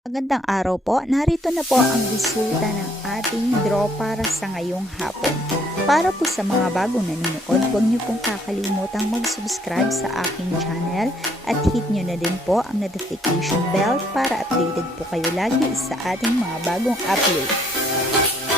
Magandang araw po. Narito na po ang resulta ng ating draw para sa ngayong hapon. Para po sa mga bagong nanonood, huwag niyo pong kakalimutang mag-subscribe sa aking channel at hit niyo na din po ang notification bell para updated po kayo lagi sa ating mga bagong upload.